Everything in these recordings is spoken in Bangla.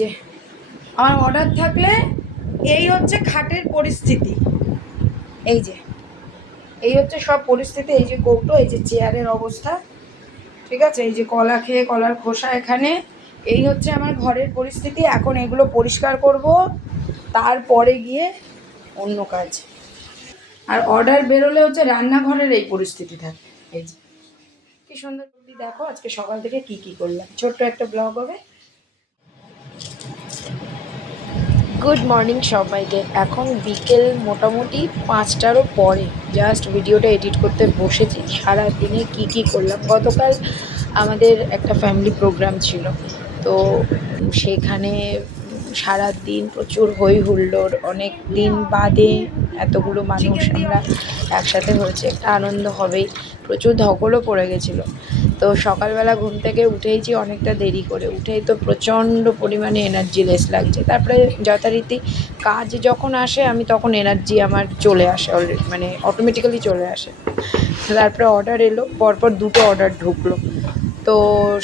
যে আমার অর্ডার থাকলে এই হচ্ছে খাটের পরিস্থিতি, এই যে এই হচ্ছে সব পরিস্থিতি। এই যে কৌটো, এই যে চেয়ারের অবস্থা, ঠিক আছে, এই যে কলা খেয়ে কলার খোসা এখানে। এই হচ্ছে আমার ঘরের পরিস্থিতি। এখন এগুলো পরিষ্কার করব, তারপরে গিয়ে অন্য কাজ। আর অর্ডার বেরোলে হচ্ছে রান্নাঘরের এই পরিস্থিতি থাকে। এই যে কি সুন্দর দেখো আজকে সকাল থেকে কি কি করলাম, ছোট্ট একটা ব্লগ হবে। গুড মর্নিং সবাইকে। এখন বিকেল মোটামুটি 5টারও পরে জাস্ট ভিডিওটা এডিট করতে বসেছি। সারাদিনে কি কি করলাম, গতকাল আমাদের একটা ফ্যামিলি প্রোগ্রাম ছিল, তো সেখানে সারাদিন প্রচুর হই হুল্লোড়, অনেক দিন বাদে এতগুলো মানুষ আমরা একসাথে হয়েছে, একটা আনন্দ হবেই। প্রচুর ধকলও পড়ে গেছিলো। তো সকালবেলা ঘুম থেকে উঠেইছি অনেকটা দেরি করে, উঠেই তো প্রচণ্ড পরিমাণে এনার্জি লেস লাগছে। তারপরে যথারীতি কাজ যখন আসে আমি তখন এনার্জি আমার চলে আসে অলরেডি, মানে অটোমেটিক্যালি চলে আসে। তারপরে অর্ডার এলো, পরপর 2টো অর্ডার ঢুকলো, তো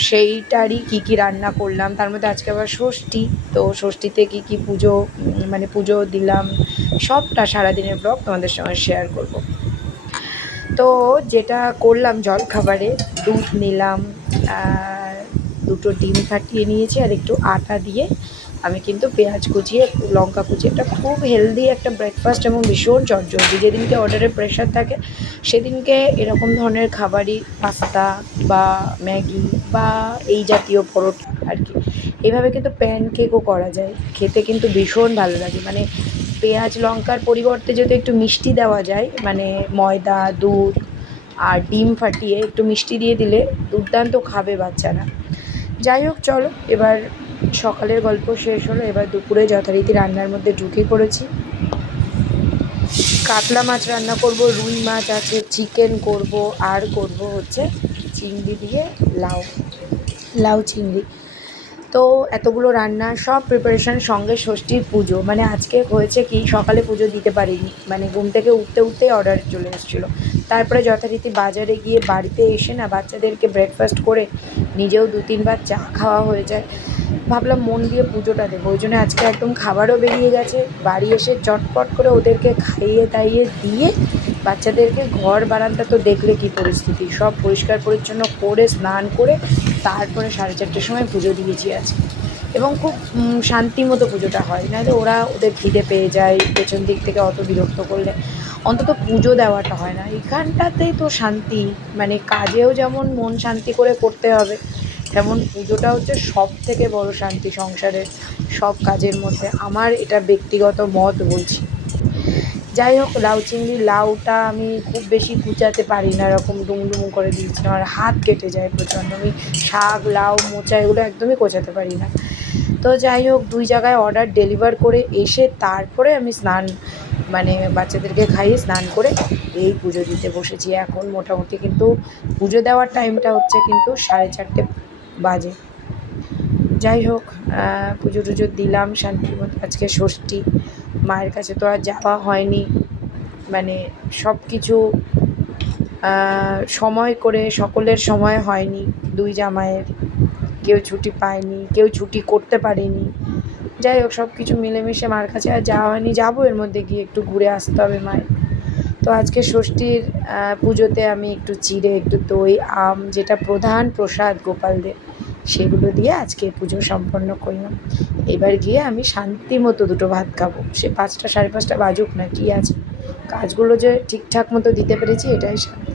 সেইটারই কী কী রান্না করলাম। তার মধ্যে আজকে আবার ষষ্ঠী, তো ষষ্ঠীতে কী কী পুজো, মানে পুজো দিলাম, সবটা সারাদিনের ব্লগ তোমাদের সঙ্গে শেয়ার করব। তো যেটা করলাম জলখাবারে, দুধ নিলাম, 2টো ডিম ফাটিয়ে নিয়েছি, আর একটু আটা দিয়ে আমি কিন্তু পেঁয়াজ কুচিয়ে লঙ্কা কুচিয়ে, একটা খুব হেলদি একটা ব্রেকফাস্ট এবং ভীষণ চটজলদি। যেদিনকে অর্ডারের প্রেশার থাকে সেদিনকে এরকম ধরনের খাবারই, পাস্তা বা ম্যাগি বা এই জাতীয় পরোটা আর কি, এইভাবে কিন্তু প্যানকেকও করা যায়, খেতে কিন্তু ভীষণ ভালো লাগে। মানে পেঁয়াজ লঙ্কার পরিবর্তে যদি একটু মিষ্টি দেওয়া যায়, মানে ময়দা, দুধ আর ডিম ফাটিয়ে একটু মিষ্টি দিয়ে দিলে দুর্দান্ত খাবে বাচ্চারা। যাই হোক, চলো এবার সকালের গল্প শেষ হলো, এবার দুপুরে যথারীতি রান্নার মধ্যে ঢুকে পড়েছি। কাতলা মাছ রান্না করব, রুই মাছ আছে, চিকেন করব, আর করব হচ্ছে চিংড়ি দিয়ে লাউ, লাউ চিংড়ি। তো এতগুলো রান্না, সব প্রিপারেশান, সঙ্গে ষষ্ঠীর পুজো। মানে আজকে হয়েছে কি, সকালে পুজো দিতে পারিনি, মানে ঘুম থেকে উঠতে উঠতেই অর্ডার চলে এসেছিলো। তারপরে যথারীতি বাজারে গিয়ে বাড়িতে এসে না বাচ্চাদেরকে ব্রেকফাস্ট করে নিজেও 2-3 বার চা খাওয়া হয়ে যায়। ভাবলাম মন দিয়ে পুজোটা দেবো, ওই জন্য আজকে একদম খাবারও বেরিয়ে গেছে। বাড়ি এসে চটপট করে ওদেরকে খাইয়ে দাইয়ে দিয়ে বাচ্চাদেরকে ঘর বারান্দা তো দেখলে কী পরিস্থিতি, সব পরিষ্কার পরিচ্ছন্ন করে স্নান করে তারপরে 4:30টার সময় পুজো দিয়েছি আজকে। এবং খুব শান্তি মতো পুজোটা হয়, নাহলে ওরা ওদের খিদে পেয়ে যায় পেছন দিক থেকে, অত বিরক্ত করলে অন্তত পুজো দেওয়াটা হয় না। এখানটাতেই তো শান্তি, মানে কাজেও যেমন মন শান্তি করে করতে হবে, তেমন পুজোটা হচ্ছে সব থেকে বড় শান্তি সংসারের সব কাজের মধ্যে, আমার এটা ব্যক্তিগত মত বলছি। যাই হোক, লাউ চিংড়ি, লাউটা আমি খুব বেশি কুচাতে পারি না, এরকম ডুমডুমু করে দিয়েছিলাম, আর হাত কেটে যায় প্রচণ্ড। আমি শাক, লাউ, মোচা এগুলো একদমই কোচাতে পারি না। তো যাই হোক, 2 জায়গায় অর্ডার ডেলিভার করে এসে তারপরে আমি স্নান, মানে বাচ্চাদেরকে খাইয়ে স্নান করে এই পুজো দিতে বসেছি। এখন মোটামুটি কিন্তু পুজো দেওয়ার টাইমটা হচ্ছে কিন্তু 4:30 বাজে। যাই হোক, পুজো টুজো দিলাম শান্তির মতো। আজকে ষষ্ঠী, মায়ের কাছে তো আর যাওয়া হয়নি, মানে সব কিছু সময় করে সকলের সময় হয়নি। 2 জামাইয়ের কেউ ছুটি পায়নি, কেউ ছুটি করতে পারেনি। যাই হোক, সব কিছু মিলেমিশে মার কাছে আর যাওয়া হয়নি। যাবো এর মধ্যে গিয়ে, একটু ঘুরে আসতে হবে মায়ের। তো আজকে ষষ্ঠীর পুজোতে আমি একটু চিড়ে, একটু দই, আম, যেটা প্রধান প্রসাদ গোপালদের, সেগুলো দিয়ে আজকে পুজো সম্পন্ন করলাম। এবার গিয়ে আমি শান্তি মতো 2টো ভাত খাবো, সে 5টা 5:30 বাজুক না, কি আছে, কাজগুলো যে ঠিকঠাক মতো দিতে পেরেছি এটাই শান্তি।